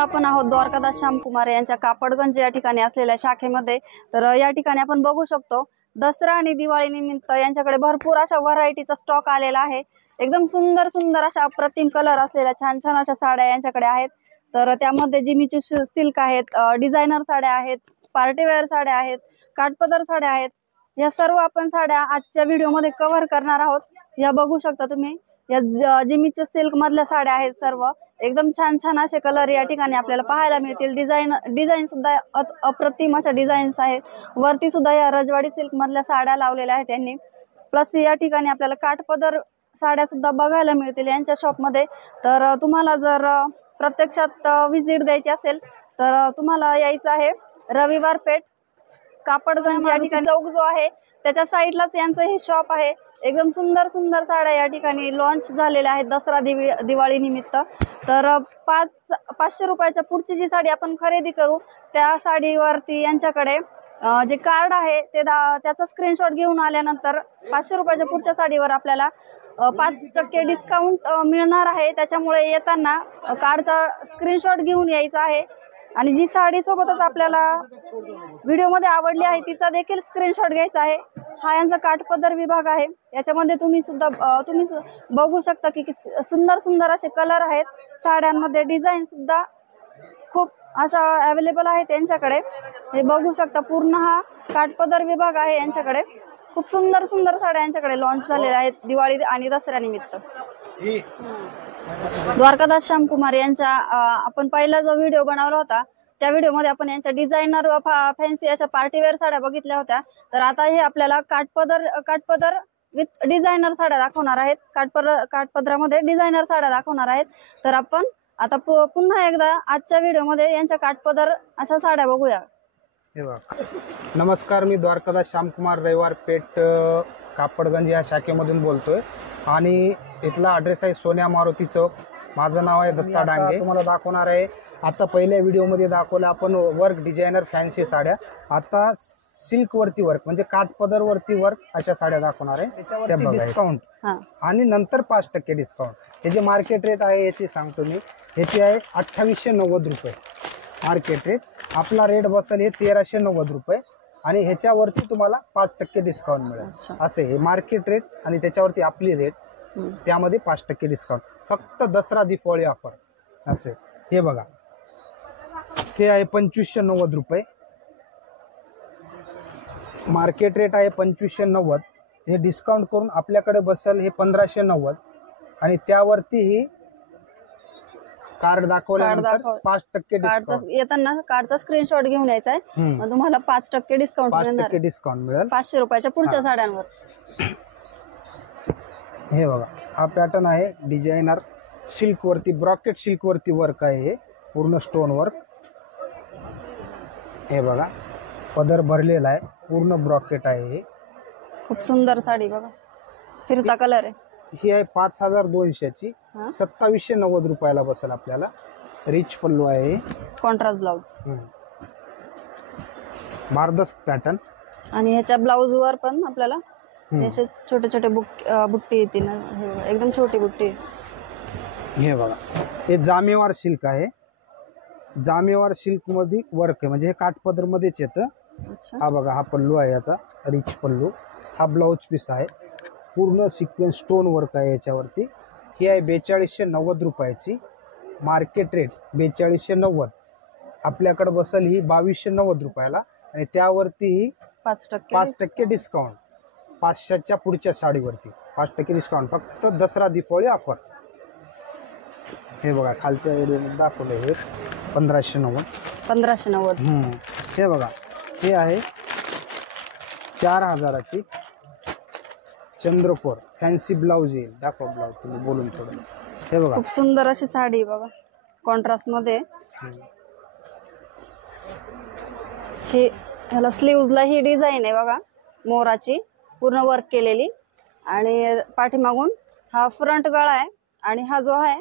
आता आपण आहोत द्वारकादास श्यामकुमार यांच्या कापडगंज या ठिकाणी असलेल्या शाखेमध्ये। तर या ठिकाणी आपण बघू शकतो दसरा आणि दिवाळी निमित्त यांच्याकडे भरपूर अशा व्हरायटीचा स्टॉक आलेला आहे। एकदम सुंदर सुंदर अशा अप्रतिम कलर असलेल्या छान छान अशा साड्या यांच्याकडे आहेत। तर त्यामध्ये जिमीचू सिल्क आहेत, डिझायनर साड्या आहेत, पार्टीवेअर साड्या आहेत, काठपदर साड्या आहेत। या सर्व आपण साड्या आजच्या व्हिडिओमध्ये कव्हर करणार आहोत। या बघू शकता तुम्ही या जिमीचू सिल्क मधल्या साड्या आहेत सर्व। एकदम छान छान असे कलर या ठिकाणी आपल्याला पाहायला मिळतील। डिझाईन सुद्धा अप्रतिम अशा डिझाईन्स आहेत। वरती सुद्धा या रजवाडी सिल्क मधल्या साड्या लावलेल्या आहेत त्यांनी। प्लस या ठिकाणी आपल्याला काठपदर साड्या सुद्धा बघायला मिळतील यांच्या शॉप मध्ये। तर तुम्हाला जर प्रत्यक्षात व्हिजिट द्यायची असेल तर तुम्हाला यायचं आहे रविवार पेठ कापडगंज या ठिकाणी। चौक जो आहे त्याच्या साईडलाच यांचं हे शॉप आहे। एकदम सुंदर सुंदर साड्या या ठिकाणी लॉन्च झालेल्या आहेत दसरा दिवाळी निमित्त। तर 500 रुपयाच्या पुढची जी साडी आपण खरेदी करू त्या साडीवरती यांच्याकडे जे कार्ड आहे ते त्याचा स्क्रीनशॉट घेऊन आल्यानंतर 500 रुपयाच्या पुढच्या साडीवर आपल्याला 5% डिस्काउंट मिळणार आहे। त्याच्यामुळे येताना कार्डचा स्क्रीनशॉट घेऊन यायचा आहे आणि जी साडी सोबतच आपल्याला व्हिडिओमध्ये आवडली आहे तिचा देखील स्क्रीनशॉट घ्यायचा आहे। हा यांचा काठपदर विभाग आहे। याच्यामध्ये तुम्ही बघू शकता की सुंदर सुंदर असे कलर आहेत साड्यांमध्ये। डिझाईन सुद्धा खूप अशा अवेलेबल आहे त्यांच्याकडे। हे बघू शकता पूर्ण हा काठपदर विभाग आहे यांच्याकडे। खूप सुंदर सुंदर साड्या यांच्याकडे लॉन्च झालेल्या आहेत दिवाळी आणि दसऱ्यानिमित्त। द्वारकादास श्यामकुमार यांच्या आपण पहिला जो व्हिडिओ बनवला होता त्या व्हिडिओमध्ये आपण यांच्या डिझायनर फॅन्सी अशा पार्टीवेअर साड्या बघितल्या होत्या। तर आता हे आपल्याला काठपदर विथ डिझायनर साड्या दाखवणार आहेत। काठपदरामध्ये डिझायनर साड्या दाखवणार आहेत। तर आपण आता पुन्हा एकदा आजच्या व्हिडिओमध्ये यांच्या काठपदर अशा साड्या बघूया। नमस्कार, मी द्वारकादास श्यामकुमार रविवार पेठ कापडगंज या शाखेमधून बोलतोय आणि इथला ॲड्रेस आहे सोन्या मारुती चौक। माझं नाव आहे दत्ता डांगे। तुम्हाला दाखवणार आहे आता पहिल्या व्हिडिओमध्ये दाखवलं आपण वर्क डिझायनर फॅन्सी साड्या। आता सिल्क वरती वर्क म्हणजे काठपदर वरती वर्क अशा साड्या दाखवणार आहे। त्याच्यावरती डिस्काउंट आणि नंतर 5% डिस्काउंट। हे जे मार्केट रेट आहे याची सांगतो मी, याची आहे 2890 रुपये मार्केट रेट। आपला रेट बसेल हे 1390 रुपये आणि ह्याच्यावरती तुम्हाला 5% डिस्काउंट मिळेल। असे हे मार्केट रेट आणि त्याच्यावरती आपली रेट, त्यामध्ये 5% डिस्काउंट फक्त दसरा दिवाळी ऑफर असे। हे बघा हे आहे 2590 रुपये मार्केट रेट आहे 2590। हे डिस्काउंट करून आपल्याकडे बसेल हे 1590 आणि त्यावरती ही कार्ड दाखवल्यानंतर 5% डिस्काउंट। येताना कार्डचा स्क्रीनशॉट घेऊन यायचा आहे, मग तुम्हाला 5% डिस्काउंट मिळणार। 5% डिस्काउंट मिळेल 500 रुपयाच्या पुढच्या साड्यांवर। हे बघा हा पॅटर्न आहे डिझायनर सिल्क वरती, ब्रॉकेट सिल्क वरती वर्क आहे। हे पूर्ण स्टोन वर्क। हे बघा पदर भरलेला आहे, पूर्ण ब्रॉकेट आहे। हे खूप सुंदर साडी बघा, फिरता कलर आहे। ही आहे 5200 ची, 2790 रुपयाला बसेल आपल्याला। रिच पल्लू आहे, कॉन्ट्रास्ट ब्लाउज, मार्दस्त पॅटर्न आणि ह्याच्या ब्लाउज वर पण आपल्याला असे छोटे छोटे बुट्टी येते ना, एकदम छोटी बुट्टी। हे बघा हे जामेवार सिल्क आहे। जामेवार सिल्क मध्ये वर्क आहे म्हणजे हे काठपदर मध्येच येतं। हा बघा हा पल्लू आहे याचा, रिच पल्लू। हा ब्लाउज पीस आहे, पूर्ण सिक्वेन्स स्टोन वर्क आहे याच्यावरती। ही आहे 4290 रुपयाची मार्केट रेट 4290। आपल्याकडे बसेल ही 2290 रुपयाला आणि त्यावरती ही 5% डिस्काउंट। 500च्या पुढच्या साडीवरती 5% डिस्काउंट फक्त दसरा दिवाळी ऑफर। हे बघा खालच्या व्हिडिओमध्ये दाखवलं हे 1590। हे बघा हे आहे 4000ची चंद्रकोर फॅन्सी ब्लाउज येईल। दाखव ब्लाउज तुम्ही बोलून थोडं। हे बघा खूप सुंदर अशी साडी बघा कॉन्ट्रास्ट मध्ये। हे ह्याला स्लीव्हजला ही डिझाईन आहे बघा मोराची, पूर्ण वर्क केलेली आणि पाठीमागून हा फ्रंट गळा आहे आणि हा जो आहे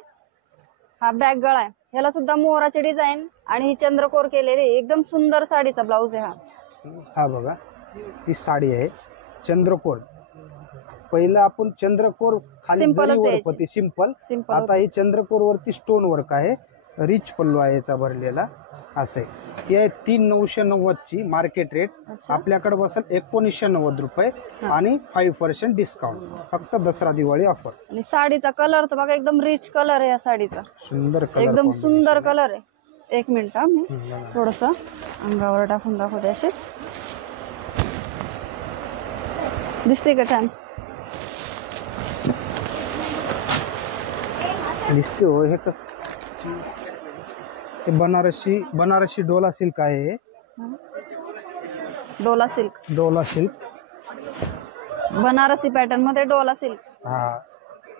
हा बॅक गळा आहे। ह्याला सुद्धा मोराची डिझाईन आणि ही चंद्रकोर केलेली एकदम सुंदर साडीचा ब्लाउज आहे हा बघा ती साडी आहे चंद्रकोर। पहिला आपण चंद्रकोर खाली जरी वर होती सिंपल, आता ही चंद्रकोर वरती स्टोन वर्क आहे। रिच पल्लू आहे याचा भरलेला असे. हे 3,990 ची मार्केट रेट. अच्छा. आपल्याकडे बसेल 1990 रुपये आणि 5% डिस्काउंट. फक्त दसरा दिवाळी ऑफर. आणि साडीचा कलर तर बघा एकदम रिच कलर आहे या साडीचा. सुंदर कलर, एकदम सुंदर कलर आहे. एक मिनिट मी थोडस अंगावर टाकून दाखवते. अशीच दिसते का छान दिसते हो. हे कस हे बनारसी डोला सिल्क आहे. हे Dola silk, Dola silk Banarasi pattern मध्ये डोला सिल्क. हा,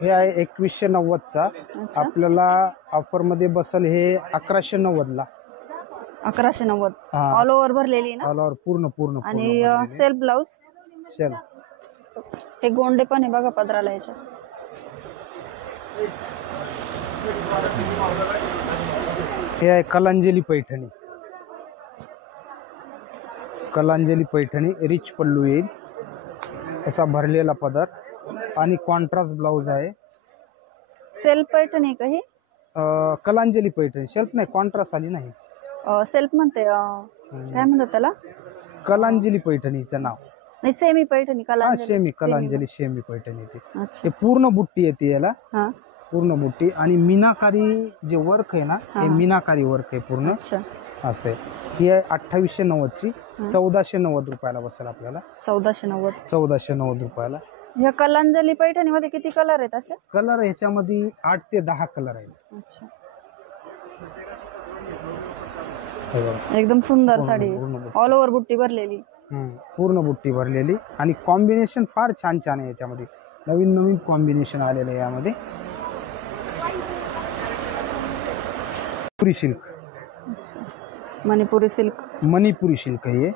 हे आहे 2190 चा. आपल्याला ऑफर मध्ये बसल हे 1190 ला. 1190 ऑल ओव्हर भरलेली ना. ऑल ओव्हर पूर्ण आणि सेल्फ ब्लाउज. हे गोंडे पण आहे बघा पदराला याच्या. हे आहे कलांजली पैठणी. कलांजली पैठणी रिच पल्लू येईल, असा भरलेला पदर आणि कॉन्ट्रास्ट ब्लाउज आहे. सेल्फ पैठणी का ही? कलांजली पैठणी. शेल्फ नाही, कॉन्ट्रास्ट आली नाही. सेल्फ म्हणते काय म्हणतात त्याला? कलांजली पैठणीचं नाव नाही, semi Paithani. Semi Kalanjali semi Paithani ती. अच्छा. ते पूर्ण बुट्टी येते याला. हा, पूर्ण बुट्टी आणि मीनाकारी जे वर्क आहे ना, हे मीनाकारी वर्क आहे पूर्ण. अच्छा. असं ही आहे 2890 ची. 1490 रुपयाला बसेल आपल्याला. 1490 रुपयाला. या कलांजली पैठणी मध्ये किती कलर आहेत असे? कलर ह्याच्यामध्ये 8 ते 10 कलर आहेत. अच्छा. एकदम सुंदर साडी, ऑल ओव्हर बुट्टी भरलेली. पूर्ण बुट्टी भरलेली आणि कॉम्बिनेशन फार छान छान आहे याच्यामध्ये. नवीन कॉम्बिनेशन आलेलं आहे यामध्ये. Pure silk, Manipuri silk. Manipuri silk हे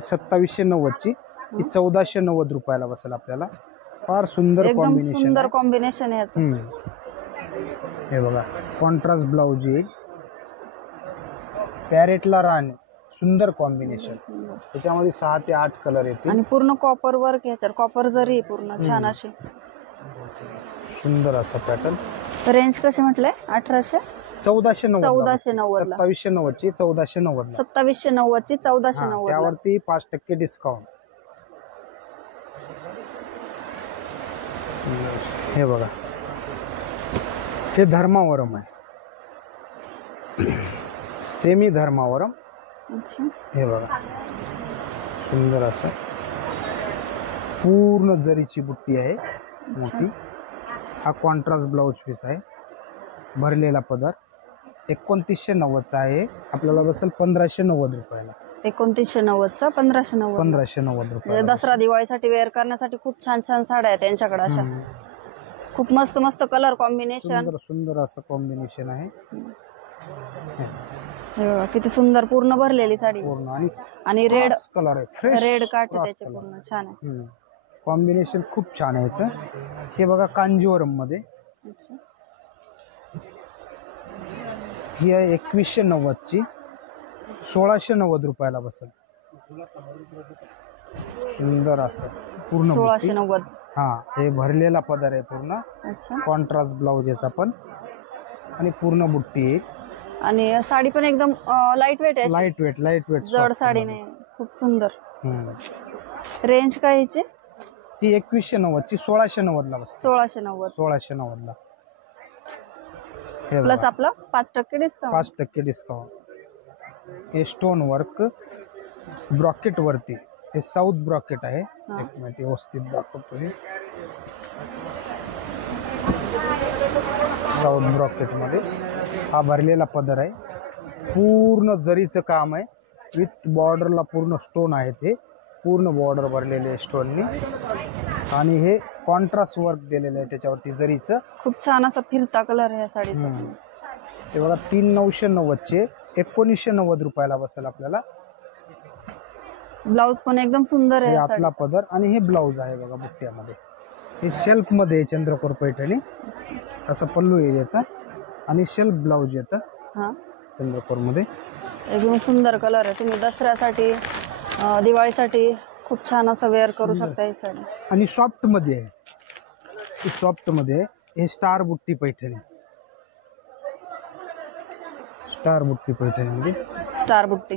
2790 ची. ही 1490 रुपयाला बसेल आपल्याला. फार सुंदर कॉम्बिनेशन. सुंदर कॉम्बिनेशन आहे याचं. हे बघा कॉन्ट्रास्ट ब्लाउज येईल. पॅरेटला राणी, सुंदर कॉम्बिनेशन. त्याच्यामध्ये 6 ते 8 कलर येतील. आणि पूर्ण कॉपर वर्क याच्यावर, कॉपर जरी पूर्ण छान अशी. सुंदर असा पॅटर्न. रेंज कशी म्हटलंय? 1800 1490 2790 ची. 1490 2790 ची 1490. त्यावरती 5% डिस्काउंट. हे बघा, हे धर्मावरम आहे. सेमी धर्मावरम. हे बघा सुंदर असं पूर्ण जरीची बुट्टी आहे मोठी. हा कॉन्ट्रास्ट ब्लाउज पीस आहे. भरलेला पदर 2990 चा आहे. आपल्याला बसेल 1590 रुपयाला. 2990 चा 1590 रुपये. दसरा दिवाळीसाठी वेअर करण्यासाठी खूप छान छान साड्या आहेत त्यांच्याकडे. अशा खूप मस्त मस्त कलर कॉम्बिनेशन. सुंदर असं कॉम्बिनेशन आहे. हे बघा किती सुंदर पूर्ण भरलेली साडी. पूर्ण आणि रेड कलर आहे. फ्रेश रेड काट त्याचे पूर्ण छान आहे. कॉम्बिनेशन खूप छान आहे याचं. हे बघा कांजीवरम मध्ये. अच्छा. ही आहे 2190 ची. 1690 रुपयाला बसेल. सुंदर असं पूर्ण 1690. हा, हे भरलेला पदर आहे पूर्ण. अच्छा. कॉन्ट्रास्ट ब्लाउज याचा पण आणि पूर्ण बुट्टी आहे. आणि साडी पण एकदम लाईट वेट आहे. लाईट वेट जड साडी नाही, खूप सुंदर. रेंज काय याची? ही 2190 ची. 1690 ला बसते. 1690 ला. प्लस आपला 5% डिस्काउंट. 5% डिस्काउंट. हे स्टोन वर्क ब्रॉकेट वरती. हे साऊथ ब्रॉकेट आहे. एक मिनिट व्यवस्थित दाखवतो. हे साऊथ ब्रॉकेट मध्ये हा भरलेला पदर आहे. पूर्ण जरीचं काम आहे. विथ बॉर्डरला पूर्ण स्टोन आहेत. हे पूर्ण बॉर्डर भरलेले स्टोननी. आणि हे कॉन्ट्रास्ट वर्क दिलेलं आहे त्याच्यावरती जरीचं. खूप छान असा फिरता कलर आहे या साडीचा. हे बघा 3990 चे. 1990 रुपयाला बसेल आपल्याला. ब्लाउज पण एकदम सुंदर आहे. आतला पदर आणि हे ब्लाउज आहे बघा बुट्ट्यामध्ये. हे शेल्फ मध्ये चंद्रकोर पैठणी. असं पल्लू आहे याचा आणि शेल्फ ब्लाउज येतं चंद्रकोर मध्ये. एकदम सुंदर कलर आहे. तुम्ही दसऱ्यासाठी दिवाळीसाठी खूप छान असं वेअर करू शकता ही साडी. आणि सॉफ्ट मध्ये आहे. सॉफ्ट मध्ये हे स्टार बुट्टी पैठणी. स्टार बुट्टी पैठणी स्टार बुट्टी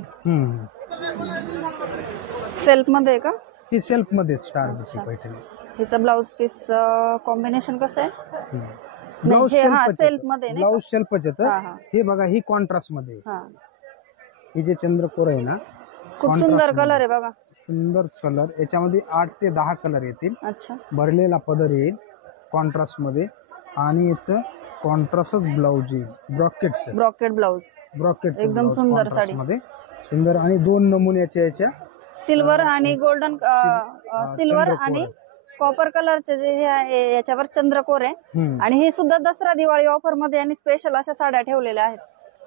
सेल्फ मध्ये आहे का? ही सेल्फ मध्ये स्टार बुट्टी पैठणी. हिचं ब्लाउज पीस कॉम्बिनेशन कसं आहे? ब्लाउज सेल्फ मध्ये नाही ब्लाउज शेल्फच येतं. हा, हा. हे बघा ही कॉन्ट्रास्ट मध्ये आहे. हा. ही जे चंद्रकोर आहे ना, खूप सुंदर कलर आहे बघा. सुंदर कलर. याच्यामध्ये 8 ते 10 कलर येतील. अच्छा. भरलेला पदर येईल कॉन्ट्रास्ट मध्ये आणि याचं कॉन्ट्रास्टच ब्लाउज येईल. ब्रॉकेट ब्लाउज एकदम सुंदर साडी मध्ये सुंदर. आणि 2 नमुन्याच्या याच्या सिल्वर आणि गोल्डन सिल्वर आणि कॉपर कलरचे जे हे आहे याच्यावर चंद्रकोर आहे. आणि हे सुद्धा दसरा दिवाळी ऑफर मध्ये आणि स्पेशल अशा साड्या ठेवलेल्या आहेत.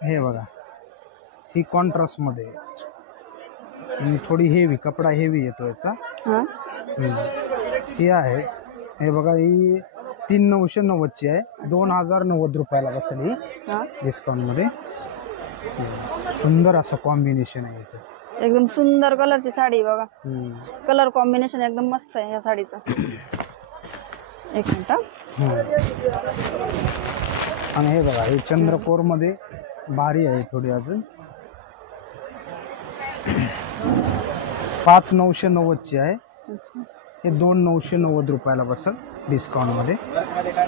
हे बघा ही कॉन्ट्रास्ट मध्ये आणि थोडी हेवी कपडा हेवी येतो याचा. ही आहे हे बघा ही 3990 ची आहे. 2090 रुपयाला बसेल ही डिस्काउंट मध्ये. सुंदर असं कॉम्बिनेशन आहे याचं. एकदम सुंदर कलरची साडी बघा. कलर कॉम्बिनेशन एकदम मस्त आहे या साडीचं. एक मिनिट. आणि हे बघा हे चंद्रकोर मध्ये भारी आहे थोडी अजून. 5990 ची आहे. हे 2990 रुपयाला बसेल डिस्काउंट मध्ये.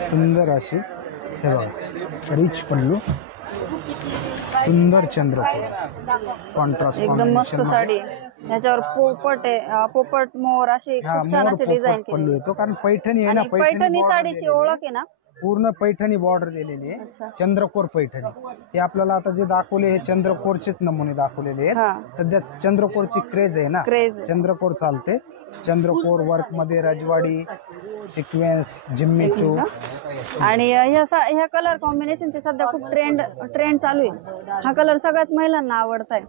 सुंदर अशी हे बघा रिच पल्लू. सुंदर चंद्रकोर कॉन्ट्रास्ट एकदम मस्त साडी. याच्यावर पोपट आहे, पोपट मोर अशी खूप छान अशी डिझाईन केली. पल्लू येतो कारण पैठणी आहे ना. पैठणी साडीची ओळख आहे ना. पूर्ण पैठणी बॉर्डर दिलेली आहे. चंद्रकोर पैठणी. हे आपल्याला आता जे दाखवले हे चंद्रकोरचेच नमुने दाखवलेले आहेत. सध्या चंद्रकोरची क्रेज आहे ना. चंद्रकोर चालते. चंद्रकोर वर्क मध्ये रजवाडी सिक्वेन्स जिम्मीचू. आणि ह्या कलर कॉम्बिनेशनची सध्या खूप ट्रेंड चालू आहे. हा कलर सगळ्याच महिलांना आवडत आहे.